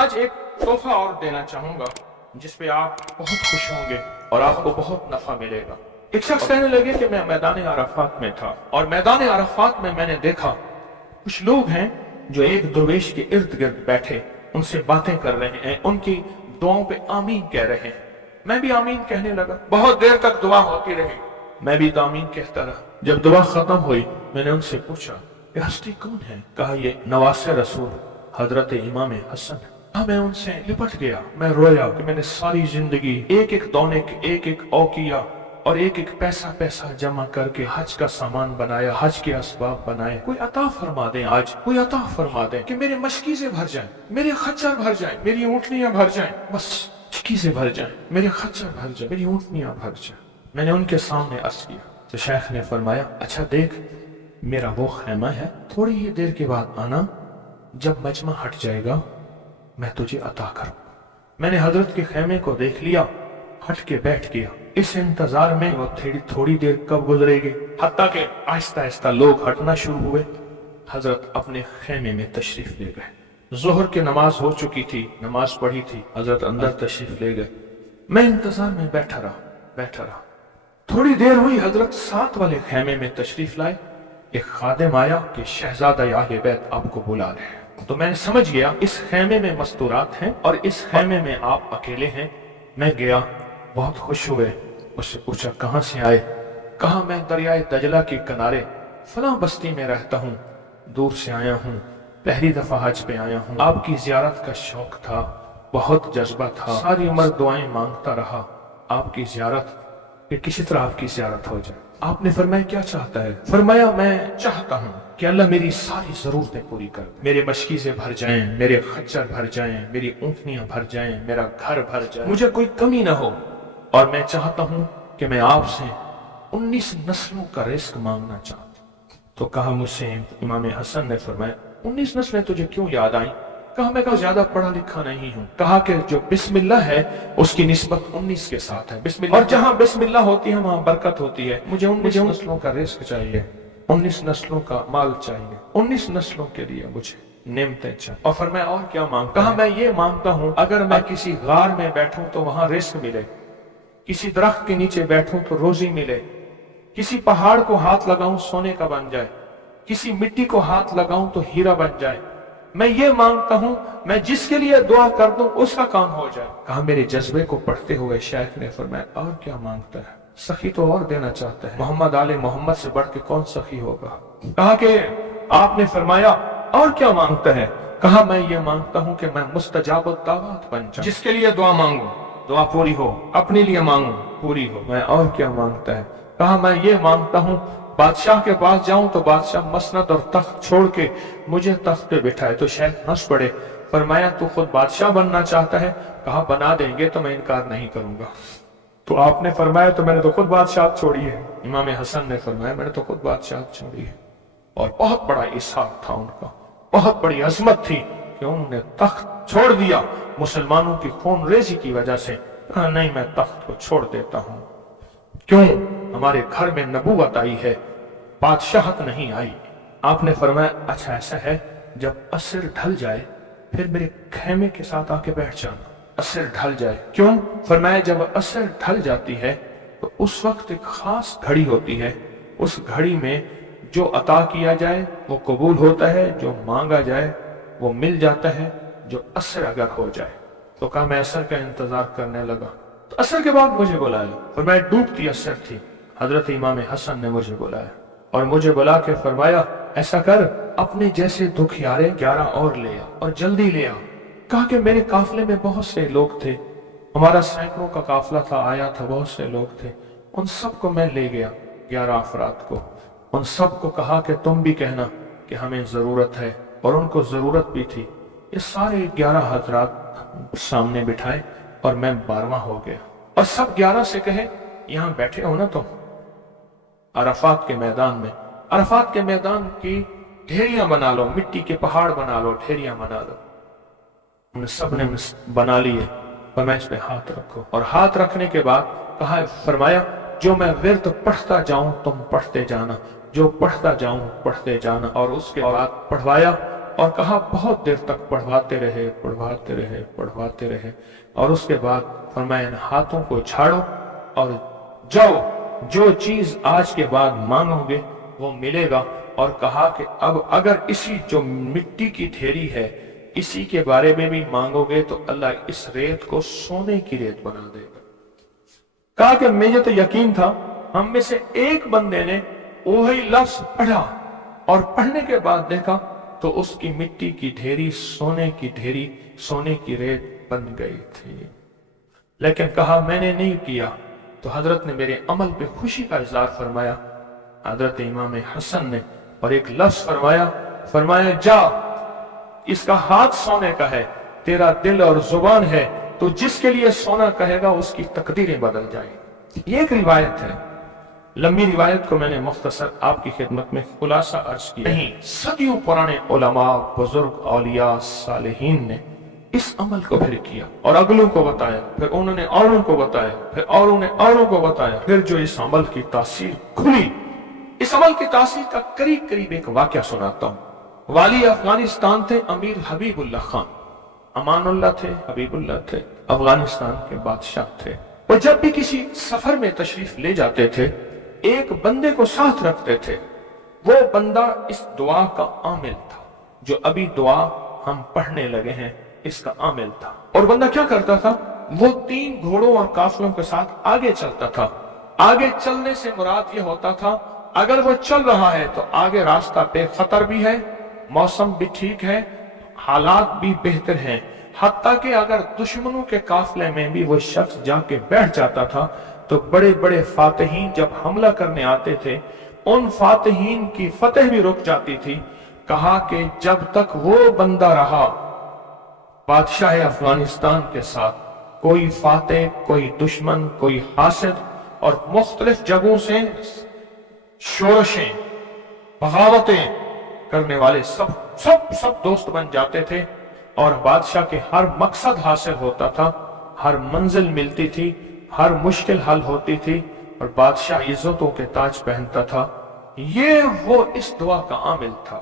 आज एक तोहफा और देना चाहूंगा जिस पे आप बहुत खुश होंगे और आपको बहुत नफा मिलेगा। एक शख्स कहने लगे कि मैं मैदान अराफात में था और मैदान अराफात में मैंने देखा कुछ लोग हैं जो एक दरवेश के इर्द गिर्द बैठे उनसे बातें कर रहे हैं, उनकी दुआओं पे आमीन कह रहे हैं। मैं भी आमीन कहने लगा। बहुत देर तक दुआ होती रही, मैं भी तो आमीन कहता रहा। जब दुआ खत्म हुई मैंने उनसे पूछा ये हस्ती कौन है? कहा ये नवासे रसूल हजरत इमाम हसन। मैं उनसे लिपट गया, मैं रोया कि मैंने सारी जिंदगी एक एक दौने एक एक औकिया और एक एक पैसा पैसा जमा करके हज का सामान बनाया, हज के असबाब बनाए। कोई अता फरमा दे, आज कोई अता फरमा दे कि मेरे मशकीज़े भर जाएं, मेरे खच्चर भर जाएं, मेरी ऊँटनियां भर जाएं, बस मशकीज़े भर जाएं, मेरे खच्चर भर जाएं, मेरी ऊँटनियां भर जाएं। मैंने उनके सामने अर्ज किया तो शेख ने फरमाया अच्छा देख, मेरा वो खैमा है, थोड़ी ही देर के बाद आना, जब मजमा हट जाएगा मैं तुझे अता करूं। मैंने हजरत के खैमे को देख लिया, हट के बैठ गया। इस इंतजार में वो थोड़ी देर कब गुजरेगी, हत्ता के आहिस्ता आहिस्ता लोग हटना शुरू हुए। हजरत अपने खैमे में तशरीफ ले गए। जोहर की नमाज हो चुकी थी, नमाज पढ़ी थी, हजरत अंदर तशरीफ ले गए। मैं इंतजार में बैठा रहा। थोड़ी देर हुई, हजरत साथ वाले खैमे में तशरीफ लाए। एक खादिम आया कि शहजादा अहले बैत आपको बुला रहे हैं। तो मैंने समझ गया इस खैमे में मस्तूरात हैं और इस खैमे में आप अकेले हैं। मैं गया, बहुत खुश हुए। उससे पूछा कहाँ से आए? कहा मैं दरियाए दजला के किनारे फलां बस्ती में रहता हूँ, दूर से आया हूँ, पहली दफा हज पे आया हूँ। आपकी जियारत का शौक था, बहुत जज्बा था, सारी उम्र दुआएं मांगता रहा आपकी जियारत, कि किसी तरह आपकी जियारत हो जाए। आपने फरमाया क्या चाहता है? फरमाया मैं चाहता हूँ कि अल्लाह मेरी सारी जरूरतें पूरी कर, मेरे मशकीज़े भर जाएं, मेरे खच्चर भर जाएं, मेरी ऊँटनियां भर जाएं, मेरा घर भर जाए, मुझे कोई कमी ना हो। और मैं चाहता हूँ कि मैं आपसे 19 नस्लों का रिस्क मांगना चाहता हूँ। तो कहा मुझसे इमाम हसन ने फरमाया 19 नस्लें तुझे क्यों याद आई? कहा मैं ज्यादा पढ़ा लिखा नहीं हूँ। कहा कि जो बिस्मिल्लाह है उसकी निस्बत 19 के साथ है। बिस्मिल्लाह, और जहाँ बिस्मिल्लाह होती है वहाँ बरकत होती है। मुझे 19 नस्लों का रिस्क चाहिए, 19 नस्लों का माल चाहिए, 19 नस्लों के लिए मुझे नेमतें चाहिए। और फिर मैं और क्या मांगता? कहा मैं ये मांगता हूँ अगर मैं किसी गार में बैठूं तो वहां रिस्क मिले, किसी दरख्त के नीचे बैठूं तो रोजी मिले, किसी पहाड़ को हाथ लगाऊं सोने का बन जाए, किसी मिट्टी को हाथ लगाऊं तो हीरा बन जाए। मैं ये मांगता हूं मैं जिसके लिए दुआ कर दूं उसका काम हो जाए। कहा मेरे जज्बे को पढ़ते हुए शेख ने फरमाया और क्या मांगता है? सखी तो और देना चाहता है, मोहम्मद आले मोहम्मद से बढ़ के कौन सखी होगा? कहा कि आपने फरमाया और क्या मांगता है? कहा मैं ये मांगता हूं कि मैं मुस्तजाब दावत बन जाऊं, जिसके लिए दुआ मांगू दुआ पूरी हो, अपने लिए मांगू पूरी हो। मैं और क्या मांगता है? कहा मैं ये मांगता हूं बादशाह के पास जाऊं तो बादशाह मसनद और तख्त छोड़ के मुझे तख्त पे बिठाए। तो शेख हंस पड़े, फरमाया तू खुद बादशाह बनना चाहता है? कहा बना देंगे तो मैं इनकार नहीं करूंगा। तो आपने फरमाया तो मैंने तो खुद बादशाह छोड़ी है। इमाम हसन ने फरमाया मैंने तो खुद बादशाह छोड़ी है। और बहुत बड़ा इसहाक था उनका, बहुत बड़ी अजमत थी कि उन्होंने तख्त छोड़ दिया मुसलमानों की खून रेजी की वजह से। कहा नहीं मैं तख्त को छोड़ देता हूं। क्यों? हमारे घर में नबूवत आई है, बादशाहत नहीं आई। आपने फरमाया अच्छा ऐसा है, जब असर ढल जाए फिर मेरे खैमे के साथ आके बैठ जाना। असर ढल जाए? क्यों? फरमाया जब असर ढल जाती है तो उस वक्त एक खास घड़ी होती है, उस घड़ी में जो अता किया जाए वो कबूल होता है, जो मांगा जाए वो मिल जाता है, जो असर अगर हो जाए। तो कहा मैं असर का इंतजार करने लगा। तो असर के बाद मुझे बुलाया और मैं डूबती असर थी। हजरत इमाम हसन ने मुझे बुलाया और मुझे बुला के फरमाया ऐसा कर अपने जैसे दुखियारे 11 और ले आ और जल्दी ले आ। कहा कि मेरे काफले में बहुत से लोग थे, हमारा सैकड़ों का काफला था, आया था, बहुत से लोग थे। उन सबको मैं ले गया, 11 अफराद को। उन सबको कहा कि तुम भी कहना कि हमें जरूरत है, और उनको जरूरत भी थी। ये सारे 11 हजरात सामने बिठाए और मैं 12वां हो गया। और सब 11 से कहे यहां बैठे हो ना तुम अरफात के मैदान में, अरफात के मैदान की ढेरियां बना लो, मिट्टी के पहाड़ बना लो, ढेरियां बना लो। उन सब ने बना लिए और मैं इस पे हाथ रखो। और हाथ रखने के बाद कहा फरमाया जो मैं विर्द पढ़ता जाऊं तुम पढ़ते जाना, जो पढ़ता जाऊं पढ़ते जाना। और उसके बाद पढ़वाया اور کہا بہت دیر تک پڑھواتے رہے پڑھواتے رہے پڑھواتے رہے، اور اس کے بعد فرمایا ان ہاتھوں کو جھاڑو اور جاؤ، جو چیز آج کے بعد مانگو گے وہ ملے گا۔ اور کہا کہ اب اگر اسی جو مٹی کی ڈھیری ہے اسی کے بارے میں بھی مانگو گے تو اللہ اس ریت کو سونے کی ریت بنا دے گا۔ کہا کہ مجھے تو یقین تھا، ہم میں سے ایک بندے نے وہی لفظ پڑھا اور پڑھنے کے بعد دیکھا تو اس کی مٹی کی ڈھیری سونے کی ڈھیری، سونے کی ریت بن گئی تھی۔ لیکن کہا میں نے نہیں کیا، تو حضرت نے میرے عمل پہ خوشی کا اظہار فرمایا، حضرت امام حسن نے، اور ایک لفظ فرمایا جا، اس کا ہاتھ سونے کا ہے، تیرا دل اور زبان ہے، تو جس کے لیے سونا کہے گا اس کی تقدیریں بدل جائیں۔ یہ ایک روایت ہے، لمبی روایت کو میں نے مختصر آپ کی خدمت میں خلاصہ عرض کیا۔ نہیں، صدیوں پرانے علماء، بزرگ، اولیاء، صالحین نے اس عمل کو پھر کیا اور اگلوں کو بتایا، پھر انہوں نے اوروں کو بتایا، پھر اوروں نے اوروں کو بتایا، پھر جو اس عمل کی تاثیر کھلی، اس عمل کی تاثیر کا قریب ایک واقعہ سناتا ہوں۔ والی افغانستان تھے امیر حبیب اللہ خان، امان اللہ تھے، حبیب اللہ تھے، افغانستان کے بادشاہ تھے۔ وہ جب بھی کسی سفر میں تشریف لے جاتے تھے ایک بندے کو ساتھ رکھتے تھے، وہ بندہ اس دعا کا عامل تھا، جو ابھی دعا ہم پڑھنے لگے ہیں اس کا عامل تھا۔ اور بندہ کیا کرتا تھا، وہ 3 گھوڑوں اور قافلوں کے ساتھ آگے چلتا تھا۔ آگے چلنے سے مراد یہ ہوتا تھا اگر وہ چل رہا ہے تو آگے راستہ بے خطر بھی ہے، موسم بھی ٹھیک ہے، حالات بھی بہتر ہیں، حتیٰ کہ اگر دشمنوں کے قافلے میں بھی وہ شخص جا کے بیٹھ جاتا تھا تو بڑے بڑے فاتحین جب حملہ کرنے آتے تھے ان فاتحین کی فتح بھی رک جاتی تھی۔ کہا کہ جب تک وہ بندہ رہا بادشاہ افغانستان کے ساتھ، کوئی فاتح، کوئی دشمن، کوئی حاسد اور مختلف جگہوں سے شورشیں، بغاوتیں کرنے والے سب دوست بن جاتے تھے، اور بادشاہ کے ہر مقصد حاصل ہوتا تھا، ہر منزل ملتی تھی، ہر مشکل حل ہوتی تھی، اور بادشاہ عزتوں کے تاج پہنتا تھا۔ یہ وہ اس دعا کا عامل تھا،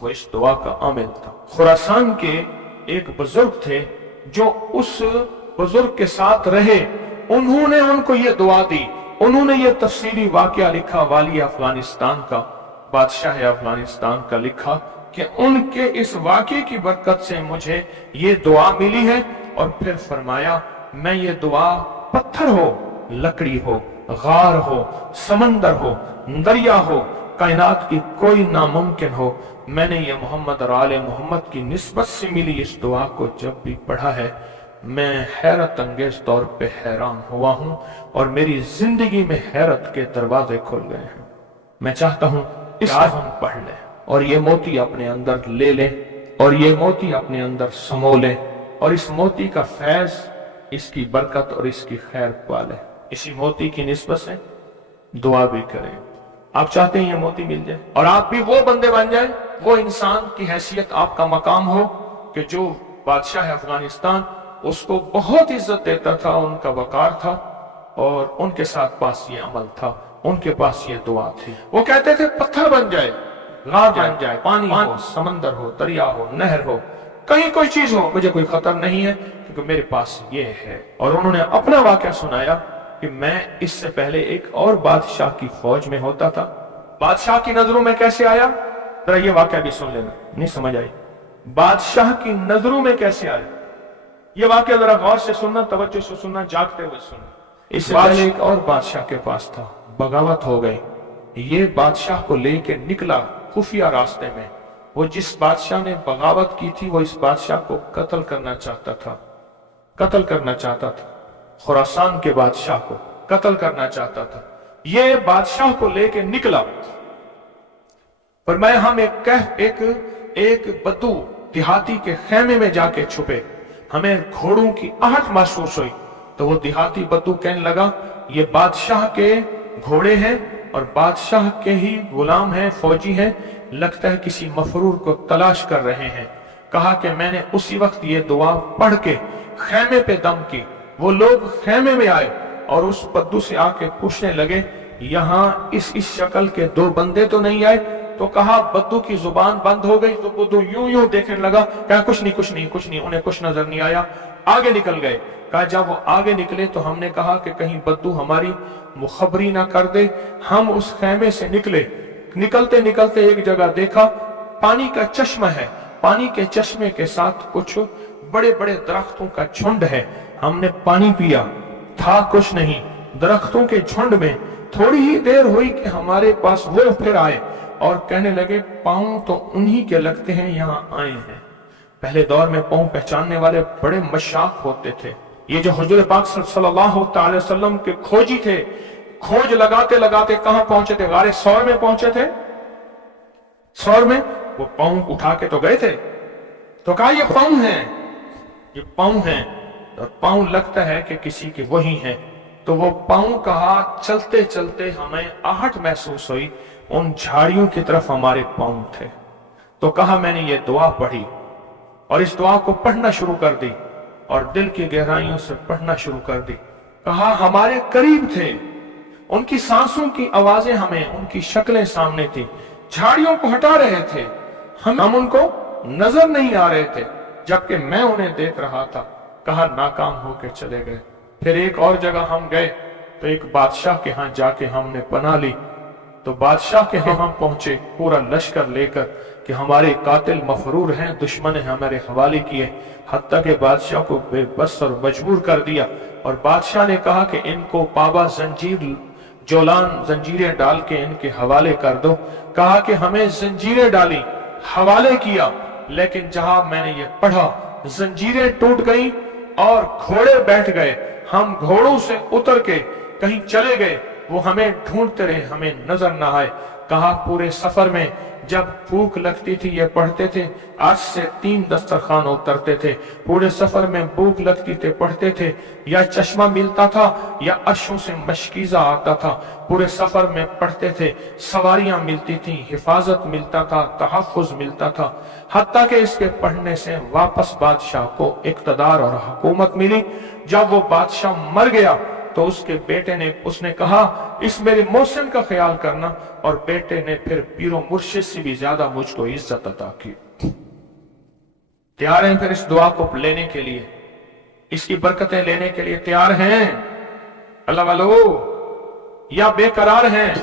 وہ اس دعا کا عامل تھا۔ خراسان کے ایک بزرگ تھے جو اس بزرگ کے ساتھ رہے، انہوں نے ان کو یہ دعا دی، انہوں نے یہ تفصیلی واقعہ لکھا، والی افغانستان کا، بادشاہ افغانستان کا لکھا کہ ان کے اس واقعے کی برکت سے مجھے یہ دعا ملی ہے۔ اور پھر فرمایا میں یہ دعا پتھر ہو، لکڑی ہو، غار ہو، سمندر ہو، دریا ہو، کائنات کی کوئی ناممکن ہو، میں نے یہ محمد اور آل محمد کی نسبت سے ملی اس دعا کو جب بھی پڑھا ہے میں حیرت انگیز طور پہ حیران ہوا ہوں، اور میری زندگی میں حیرت کے دروازے کھل گئے ہیں۔ میں چاہتا ہوں اس آج ہم پڑھ لیں اور یہ موتی اپنے اندر لے لیں، اور یہ موتی اپنے اندر سمو لیں، اور اس موتی کا فیض، اس کی برکت اور اس کی خیر پا لیں۔ اسی موتی کی نسبت سے دعا بھی کریں۔ آپ چاہتے ہیں یہ موتی مل جائے اور آپ بھی وہ بندے بن جائیں، وہ انسان کی حیثیت آپ کا مقام ہو کہ جو بادشاہ افغانستان اس کو بہت عزت دیتا تھا، ان کا وقار تھا، اور ان کے ساتھ پاس یہ عمل تھا، ان کے پاس یہ دعا تھی۔ وہ کہتے تھے پتھر بن جائے، غار بن جائے، پانی ہو، سمندر ہو، دریا ہو، نہر ہو، کہیں کوئی چیز ہو، مجھے کوئی خطر نہیں ہے کیونکہ میرے پاس یہ ہے۔ اور انہوں نے اپنا واقعہ سنایا کہ میں اس سے پہلے ایک اور بادشاہ کی فوج میں ہوتا تھا، بادشاہ کی نظروں میں کیسے آیا، ذرا یہ واقعہ بھی سن لینا، نہیں سمجھ آئی، بادشاہ کی نظروں میں کیسے آیا، یہ واقعہ ذرا غور سے سننا، توجہ سے سننا، جاگتے ہوئے سننا۔ اس سے پہلے ایک اور بادشاہ کے پاس تھا، بغاوت ہو گئی، یہ بادشاہ کو لے کے نکلا خفیہ راستے میں، وہ جس بادشاہ نے بغاوت کی تھی وہ اس بادشاہ کو قتل کرنا چاہتا تھا، قتل کرنا چاہتا تھا، خراسان کے بادشاہ کو قتل کرنا چاہتا تھا۔ یہ بادشاہ کو لے کے نکلا، فرمایا ہم ایک بدو دیہاتی کے خیمے میں جا کے چھپے، ہمیں گھوڑوں کی آہٹ محسوس ہوئی، تو وہ دیہاتی بدو کہنے لگا یہ بادشاہ کے گھوڑے ہیں اور بادشاہ کے ہی غلام ہیں، فوجی ہیں، لگتا ہے کسی مفرور کو تلاش کر رہے ہیں۔ کہا کہ میں نے اسی وقت یہ دعا پڑھ کے خیمے پہ دم کی، وہ لوگ خیمے میں آئے اور اس بدو سے آ کے پوچھنے لگے یہاں اس شکل کے 2 بندے تو نہیں آئے؟ तो कहा बद्दू की जुबान बंद हो गई। तो बुद्धू यूं यूं देखने लगा, कहा कुछ नहीं कुछ नहीं कुछ नहीं, उन्हें कुछ नजर नहीं आया, आगे निकल गए। कहा जब वो आगे निकले तो हमने कहा कि कहीं बद्दू हमारी मुखबरी ना कर दे। हम उस खेमे से निकले, निकलते निकलते एक जगह देखा पानी का चश्मा है, पानी के चश्मे के साथ कुछ बड़े बड़े दरख्तों का झुंड है। हमने पानी पिया, था कुछ नहीं, दरख्तों के झुंड में। थोड़ी ही देर हुई कि हमारे पास वो फिर आए और कहने लगे पांव तो उन्हीं के लगते हैं, यहाँ आए हैं। पहले दौर में पांव पहचानने वाले बड़े मशाक होते थे। ये जो हुजूर पाक सल्लल्लाहु अलैहि वसल्लम के खोजी थे, खोज लगाते लगाते कहां पहुंचे थे? गारे सौर में पहुंचे थे। सौर में वो पांव उठा के तो गए थे, तो कहा ये पांव हैं, ये पांव हैं। और पांव लगता है कि किसी के वही हैं। तो वो पांव कहा चलते चलते हमें आहट महसूस हुई, उन झाड़ियों की तरफ हमारे पांव थे। तो कहा मैंने ये दुआ पढ़ी और इस दुआ को पढ़ना शुरू कर दी और दिल की गहराइयों से पढ़ना शुरू कर दी। कहा हमारे करीब थे, उनकी सांसों की आवाजें हमें, उनकी शक्लें सामने थी, झाड़ियों को हटा रहे थे, हम उनको नजर नहीं आ रहे थे, जबकि मैं उन्हें देख रहा था। कहा नाकाम होकर चले गए। फिर एक और जगह हम गए तो एक बादशाह के यहाँ जाके हमने पनाह ली। तो बादशाह के यहाँ हम पहुंचे पूरा लश्कर लेकर कि हमारे कातिल मफरूर हैं, दुश्मन ने हमारे हवाले किए। हत्ता के बादशाह को बेबस और मजबूर कर दिया और बादशाह ने कहा कि इनको पाबा जंजीर जोलान जंजीरें डाल के इनके हवाले कर दो। कहा कि हमें जंजीरें डाली, हवाले किया, लेकिन जहां मैंने ये पढ़ा जंजीरें टूट गई और घोड़े बैठ गए। हम घोड़ों से उतर के कहीं चले गए, वो हमें ढूंढते रहे, हमें नजर ना आए। कहा पूरे सफर में जब भूख लगती थी ये पढ़ते थे, आज से 3 दस्तरखान उतरते थे। पूरे सफर में भूख लगती थे पढ़ते थे, या चश्मा मिलता था या अर्शों से मशकीजा आता था। पूरे सफर में पढ़ते थे, सवारियां मिलती थी, हिफाजत मिलता था, तहफ़्फ़ुज़ मिलता था। हत्ता के इसके पढ़ने से वापस बादशाह को इक़्तिदार और हुकूमत मिली। जब वो बादशाह मर गया तो उसके बेटे ने, उसने कहा इस मेरे मोहसिन का ख्याल करना, और बेटे ने फिर पीरो मुर्शिद से भी ज्यादा मुझको इज्जत अता की। तैयार हैं फिर इस दुआ को लेने के लिए, इसकी बरकतें लेने के लिए तैयार हैं अल्लाह वालो, या बेकरार हैं?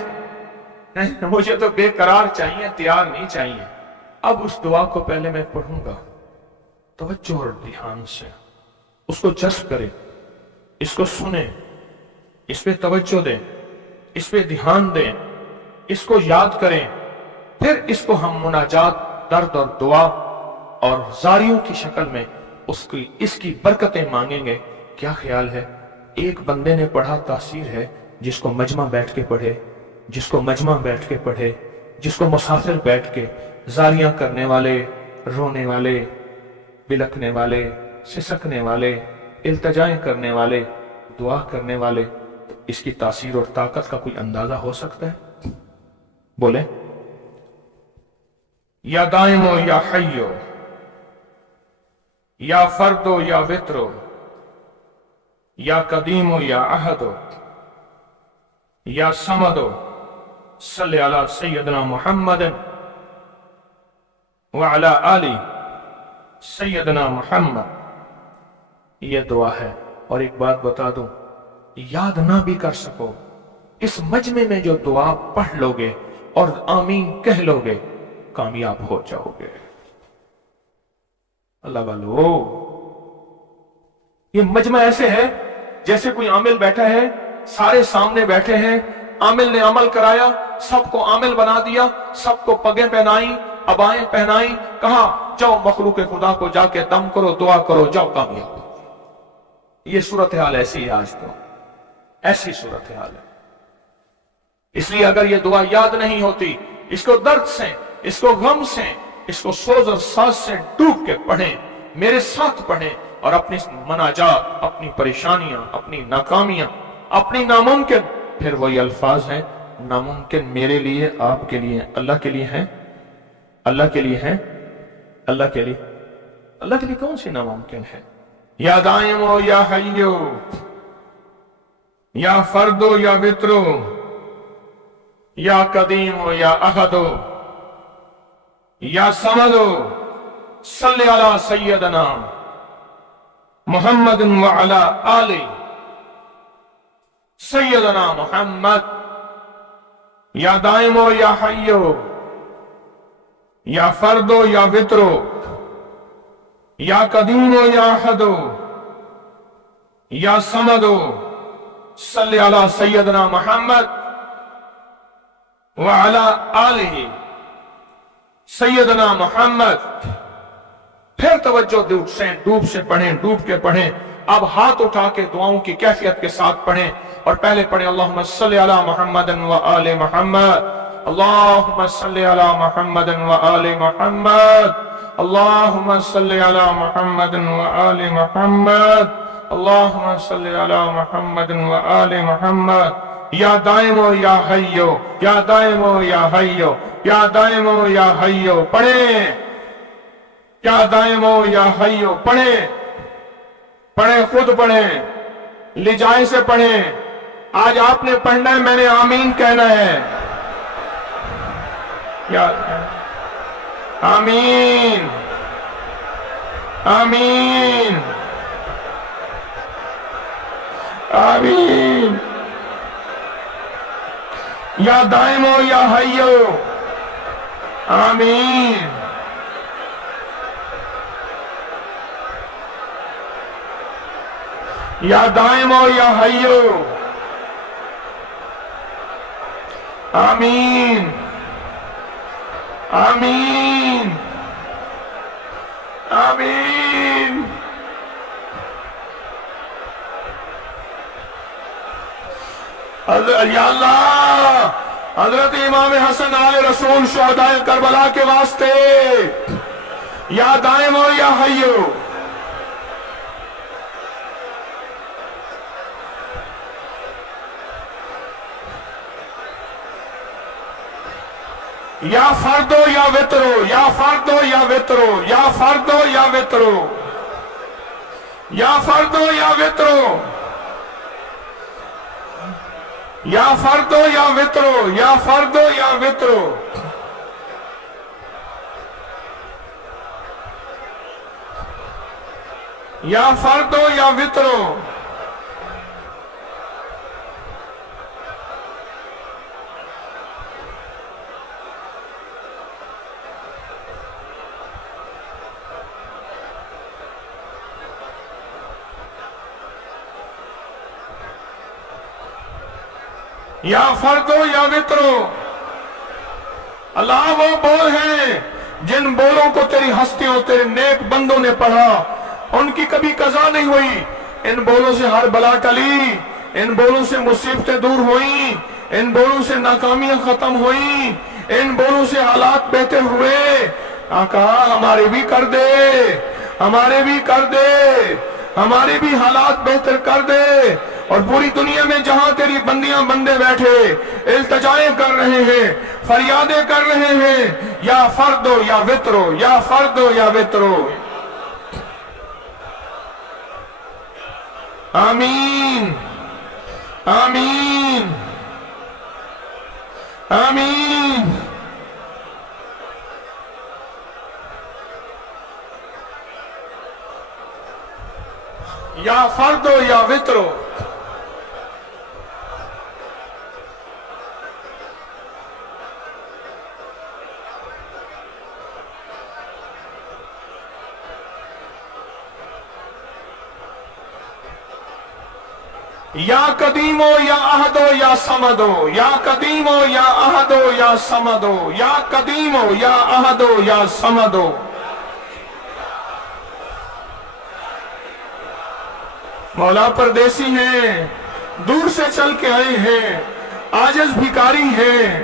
नहीं, मुझे तो बेकरार चाहिए, तैयार नहीं चाहिए। अब उस दुआ को पहले मैं पढ़ूंगा, तवज्जो और ध्यान से उसको जज्ब करें, इसको सुने, इस पे तवज्जो दें, इस पे ध्यान दें, इसको याद करें। फिर इसको हम मुनाजात, दर्द और दुआ और जारियों की शक्ल में उसकी इसकी बरकतें मांगेंगे। क्या ख्याल है? एक बंदे ने पढ़ा तासीर है, जिसको मजमा बैठ के पढ़े, जिसको मजमा बैठ के पढ़े, जिसको मुसाफिर बैठ के जारियां करने वाले, रोने वाले, बिलखने वाले, सिसकने वाले, इल्तजाएं करने वाले, दुआ करने वाले, तो इसकी तासीर और ताकत का कोई अंदाजा हो सकता है? बोले या दाइमो या हय्यो, या फर्दो या वित्रो, या कदीमो या अहदो, या समदो, सल्ले अला सय्यदना मुहम्मद व अला आली सय्यदना मुहम्मद। यह दुआ है। और एक बात बता दूं, याद ना भी कर सको, इस मजमे में जो दुआ पढ़ लोगे और आमीन कह लोगे, कामयाब हो जाओगे। अल्लाह वालो, ये मजमा ऐसे है जैसे कोई आमिल बैठा है, सारे सामने बैठे हैं, आमिल ने अमल कराया, सबको आमिल बना दिया, सबको पगें पहनाई, अबाएं पहनाई, कहा जाओ मखलूक खुदा को जाके दम करो, दुआ करो, जाओ कामयाब। ये सूरत हाल ऐसी है, आज तो ऐसी सूरत हाल है। इसलिए अगर ये दुआ याद नहीं होती, इसको दर्द से, इसको गम से, इसको सोज और साज से डूब के पढ़ें, मेरे साथ पढ़ें, और अपनी मनाजात, अपनी परेशानियां, अपनी नाकामियां, अपनी नामुमकिन, फिर वही अल्फाज हैं, नामुमकिन मेरे लिए, आपके लिए, अल्लाह के लिए हैं, अल्लाह के लिए हैं, अल्लाह के लिए, अल्लाह के लिए कौन सी नामुमकिन है? या दाइमो या हय्यो, या फर्दो या वित्रो, या कदीमो या अहदो, یا سمدو صلی علی سیدنا محمد وعلی آل سیدنا محمد یا دائمو یا حیو یا فردو یا وطرو یا قدیمو یا احدو یا سمدو صلی علی سیدنا محمد وعلی آلہ سیدنا محمد. پھر توجہ ڈوب سے پڑھیں، ڈوب کے پڑھیں. اب ہاتھ اٹھا کے دعاؤں کی کیفیت کے ساتھ پڑھیں، اور پہلے پڑھیں اللہم صلی علی محمد وآل محمد، اللہم صلی علی محمد وآل محمد، اللہم صلی علی محمد وآل محمد، اللہم صلی علی محمد وآل محمد. یا دائمو یا حیو، یا دائمو یا حیو، یا دائمو یا حیو پڑھیں. یا دائمو یا حیو پڑھیں، پڑھیں، خود پڑھیں، لجائے سے پڑھیں. آج آپ نے پڑھنا ہے، میں نے آمین کہنا ہے. یا آمین آمین آمین. یا دائمو یا حیو آمین. یا دائمو یا حیو آمین آمین آمین. یا اللہ، حضرت امام حسن آل رسول شہداء کربلا کے واسطے یا دائمو یا حیو. یا فردو یا وطرو، یا فردو یا وطرو، یا فردو یا وطرو، یا فردو یا وطرو، یا فردو یا وطرو، یا فردو یا وطرو. یا فردو یا وطرو. یا فردو یا وطرو. اللہ وہ بول ہیں جن بولوں کو تیری ہستیوں، تیرے نیک بندوں نے پڑھا، ان کی کبھی قضا نہیں ہوئی. ان بولوں سے ہر بلا ٹلی، ان بولوں سے مصیبتیں دور ہوئیں، ان بولوں سے ناکامیاں ختم ہوئیں، ان بولوں سے حالات بہتر ہوئے. آقا ہمارے بھی کر دے، ہمارے بھی کر دے، ہمارے بھی حالات بہتر کر دے. اور پوری دنیا میں جہاں تیری بندیاں بندے بیٹھے التجائیں کر رہے ہیں، فریادیں کر رہے ہیں، یا فردو یا وطرو، یا فردو یا وطرو. آمین آمین آمین. یا فردو یا وطرو. یا قدیمو یا احدو یا سمدو، یا قدیمو یا احدو یا سمدو، یا قدیمو یا احدو یا سمدو. مولا پردیسی ہیں، دور سے چل کے آئے ہیں، عاجز بھکاری ہیں،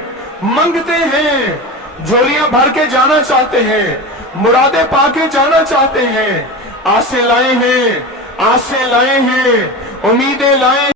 منگتے ہیں، جھولیاں بھر کے جانا چاہتے ہیں، مرادیں پا کے جانا چاہتے ہیں. آسیں لائے ہیں، آسیں لائے ہیں، امیدیں لائے